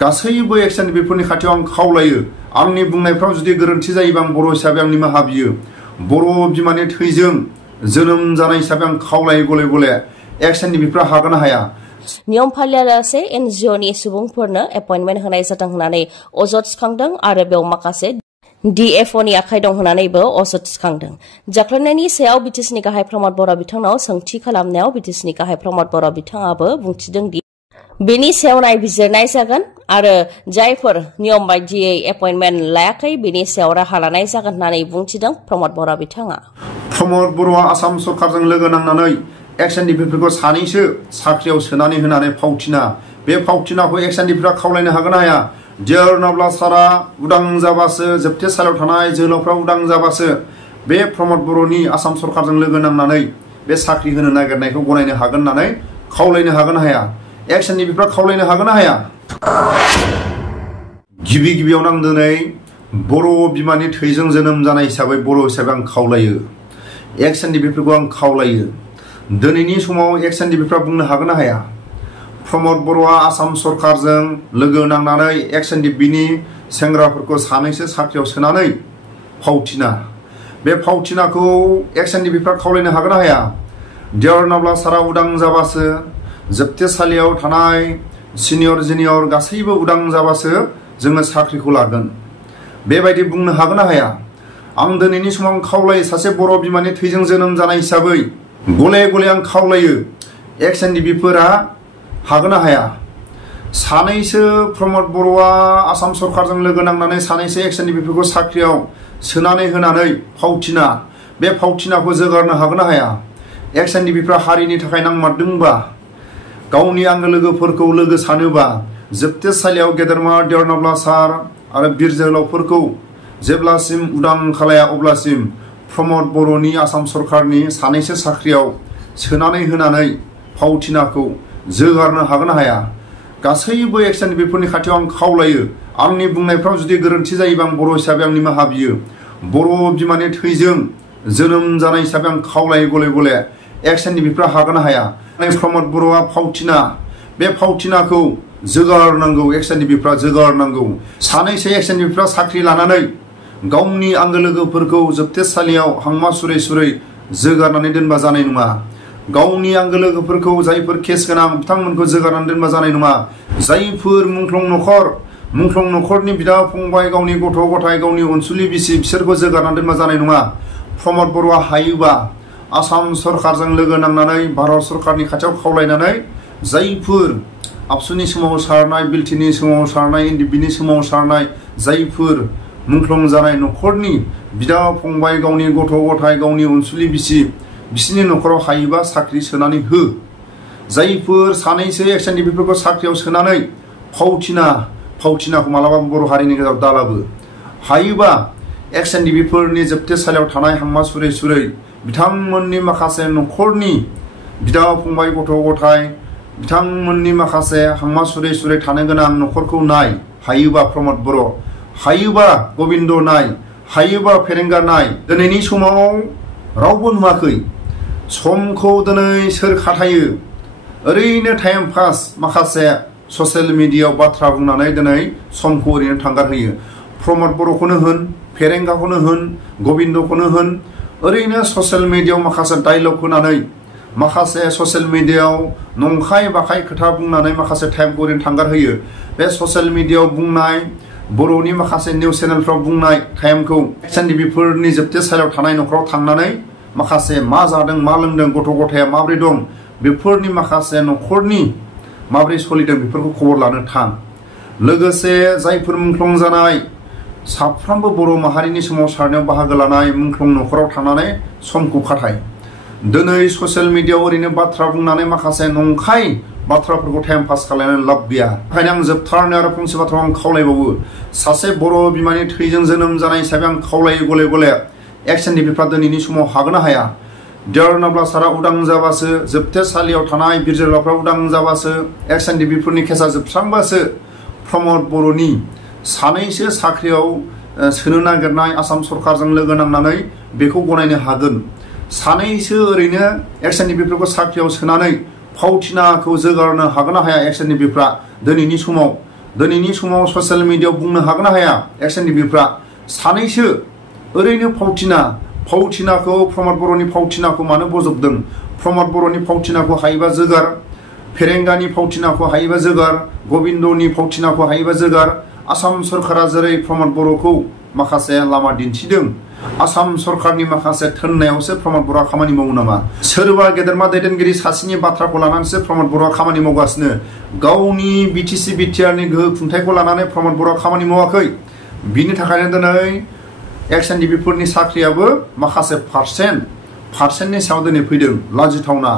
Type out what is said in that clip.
गासैबो एक्स एनडिएफबि खाथियाव आं खावलायो आंनि बुंनायफ्राव जुदि गोरोन्थि जायोबा आं बर' हिसाबै आं निमाहा बियो बर' बिमानि थैजों जोनोम जानाय हिसाबै आं खावलायो गले गले एक्स एनडिएफबिफ्रा हागोन हाया नियम फालियालासे एनजिअनि सुबुंफोरनो एपइन्टमेन्ट होनाय जादों होननानै अजद थिखांदों आरो बेयाव माखासे डिएफअनि आखाइ दं होननानैबो अजद थिखांदों। जाख्लनायनि सायाव बिटिसिनि गाहाय प्रमद बर' बिथांनाव सोंथि खालामनायाव बिटिसिनि गाहाय प्रमद बर' बिथाङाबो बुंथिदों दि बेनि सायाव नायबिजिरनाय जागोन आरो जायफोर नियम बायदियै एपइन्टमेन्ट लायाखै बेनि सायाव राहा लानाय जागोन होननानै बुंथिदों प्रमद बर' बिथाङा। प्रमद बर'आ आसाम सरकारजों लोगो नांनानै एक्स एनडिएफबिफोरखौ सानैसो साख्रियाव सोनानै होनानै फावथिना बे फावथिनाखौ एक्स एनडिएफबिफ्रा खावलायनो हागोन हाया डियर नाब्ला सारा उदां जाबासो जोबथेसालियाव थानाय जोहोलावफ्रा उदां जाबासो बे प्रमद बर'नि आसाम सरकारजों लोगो नांनानै बे साख्रि होनो नागिरनायखौ गनायनो हागोन होननानै खावलायनो हागोन हाया एक्स एनडिएफबिफ्रा खावलायनो हागोन हाया गिबि गिबियावनो आं दिनै बर' बिमानि थैजों जोनोम जानाय हिसाबै बर' हिसाबै आं खावलायो एक्स एनडिएफबिफोरखौ आं खावलायो दिनैनि समाव एक्स एनडिएफबिफ्रा बुंनो हागोन हाया प्रमद बर'आ आसाम सरकारजों लोगो नांनानै एक्स एनडिएफबिनि सेंग्राफोरखौ सानैसो साख्रियाव सोनानै फावथिना बे फावथिनाखौ एक्स एनडिएफबिफ्रा खावलायनो हागोन हाया डियर नाब्ला सारा उदां जाबासो जोबथेसालियाव थानाय सिनियर जुनियर गासैबो उदां जाबासो जोङो साख्रिखौ लागोन बेबायदि बुंनो हागोन हाया आं दिनैनि समाव खावलायो सासे बर' बिमानि थैजों जोनोम जानाय हिसाबै गले गले आं खावलायो एक्स एनडिएफबिफोरा हागोन हाया सानैसो प्रमद बर'आ आसाम सरकारजों लोगो नांनानै सानैसो एक्स एनडिएफबिफोरखौ साख्रियाव सोनानै होनानै फावथिना बे फावथिनाखौ जोगारनो हागोन हाया एक्स एनडिएफबिफ्रा हारिनि थाखाय नांमारदोंबा गावनि आंगो लोगोफोरखौ लोगो सानोबा जोबथेसालियाव गेदेरमा डियर नाब्ला सार आरो बिर जोहोलावफोरखौ जेब्लासिम उदां खालाया अब्लासिम प्रमद बर'नि आसाम सरकारनि सानैसो साख्रियाव सोनानै होनानै फावथिनाखौ जोगारनो हागोन हाया गासैबो एक्स एनडिएफबिफोरनि खाथियाव आं खावलायो आंनि बुंनायफ्राव जुदि गोरोन्थि जायोबा आं बर' हिसाबै आं निमाहा बियो बर' बिमानि थैजों जोनोम जानाय हिसाबै आं खावलायो गले गले एक्स एनडिएफबिफ्रा हागोन हाया प्रमद बर'आ फावथिना बे फावथिनाखौ जोगारनांगौ एक्स एनडिएफबिफ्रा जोगारनांगौ सानैसो एक्स एनडिएफबिफ्रा साख्रि लानानै गावनि आंगो लोगोफोरखौ जोबथेसालियाव हांमा सुरै सुरै जोगारनानै दोनबा जानाय नङा गावनि आंगो लोगोफोरखौ जायफोर केस गोनां बिथांमोनखौ जोगारनानै दोनबा जानाय नङा जायफोर मुंख्लं नखरनि बिदा फंबाय गावनि गथ' गथाय गावनि अनसुलि बिसि बिसोरखौ जोगारनानै दोनबा जानाय नङा प्रमद बर'आ हायोबा आसाम सरकारजों लोगो नांनानै भारत सरकारनि खाथियाव खावलायनानै जायफोर आबसुनि सोमावसारनाय बिलटिनि सोमावसारनाय एनडिएफबिनि सोमावसारनाय जायफोर मुंख्लं जानाय नखरनि बिदा फंबाय गावनि गथ' गथाय गावनि अनसुलि बिसि बिसिनि नखराव हायोबा साख्रि सोनानै हो जायफोर सानैसो एक्स एनडिएफबिफोरखौ साख्रियाव सोनानै फावथिनाखौ मालाबाबो बर' हारिनि गेजेराव दालाबो हायोबा एक्स एनडिएफबिफोरनि जोबथेसालियाव थानाय हांमा सुरै सुरै बिथांमोननि माखासे नखरनि बिदा फंबाय गथ' गथाय बिथांमोननि माखासे हांमा सुरै सुरै थानो गोनां नखरखौ नाय हायोबा प्रमद बर' हायोबा गबिन्द नाय हायोबा फेरेंगा नाय दिनैनि समाव रावबो नुवाखै समखौ दिनै सोर खाथायो ओरैनो टाइम पास माखासे ससियेल मिडियायाव बाथ्रा बुंनानै दिनै समखौ ओरैनो थांगारहोयो प्रमद बर'खौनो होन फेरेंगाखौनो होन गबिन्दखौनो होन ओरैनो ससियेल मिडियायाव माखासे डायलग होनानै माखासे ससियेल मिडियायाव नंखाय बाखाय खोथा बुंनानै माखासे टाइमखौ ओरैनो थांगारहोयो बे ससियेल मिडियायाव बुंनाय बर'नि माखासे निउस चेनेलफ्राव बुंनाय टाइमखौ एक्स एनडिएफबिफोरनि जोबथेसालियाव थानाय नखराव थांनानै माखासे मा जादों मा लोंदों गथ' गथाया माबोरै दं बेफोरनि माखासे नखरनि माबोरै सोलिदों बेफोरखौ खबर लानो थां लोगोसे जायफोर मुंख्लं जानाय साफ्रोमबो बर' माहारिनि सोमावसारनायाव बाहागो लानाय मुंख्लं नखराव थांनानै समखौ खाथाय दिनै ससियेल मिडियायाव ओरैनो बाथ्रा बुंनानै माखासे नंखाय बाथ्राफोरखौ टाइम पास खालामनानै लाब गैया ओंखायनो आं जोबथारनाय आरो फंसे बाथ्रा आं खावलायबावो सासे बर' बिमानि थैजों जोनोम जानाय हिसाबै आं खावलायो गले गले एक्स एनडिएफबिफ्रा दिनैनि समाव हागोन हाया डियर नाब्ला सारा उदां जाबासो जोबथेसालियाव थानाय बिर जोहोलावफ्रा उदां जाबासो एक्स एनडिएफबिफोरनि केसा जोबस्रांबासो प्रमद बर'नि सानैसो साख्रियाव सोनो नागिरनाय आसाम सरकारजों लोगो नांनानै बेखौ गनायनो हागोन सानैसो ओरैनो एक्स एनडिएफबिफोरखौ साख्रियाव सोनानै फावथिनाखौ जोगारनो हागोन हाया एक्स एनडिएफबिफ्रा दिनैनि समाव दिनैनि समाव ससियेल मिडियायाव बुंनो हागोन ना हाया एक्स एनडिएफबिफ्रा सानैसो ओरैनो फावथिनाखौ प्रमद बर'नि फावथिनाखौ मानो बजबदों? प्रमद बर'नि फावथिनाखौ हायोबा जोगार, फेरेंगानि फावथिनाखौ हायोबा जोगार, गबिन्दनि फावथिनाखौ हायोबा जोगार। आसाम सरकारा जेरै प्रमद बर'खौ माखासे लामा दिन्थिदों, आसाम सरकारनि माखासे थोननायावसो प्रमद बर'आ खामानि मावो नामा? सोरबा गेदेरमा दैदेनगिरि सासेनि बाथ्राखौ लानानैसो प्रमद बर'आ खामानि मावगासिनो। गावनि बिटिसि बिटिआरनि गोहो खुंथायखौ लानानै प्रमद बर'आ खामानि मावाखै। बिनि थाखायनो दिनै एक्स एनडिएफबिफोरनि साख्रियाबो माखासे पार्सेन्टनि सायाव दिनै फैदों। लाजिथावना।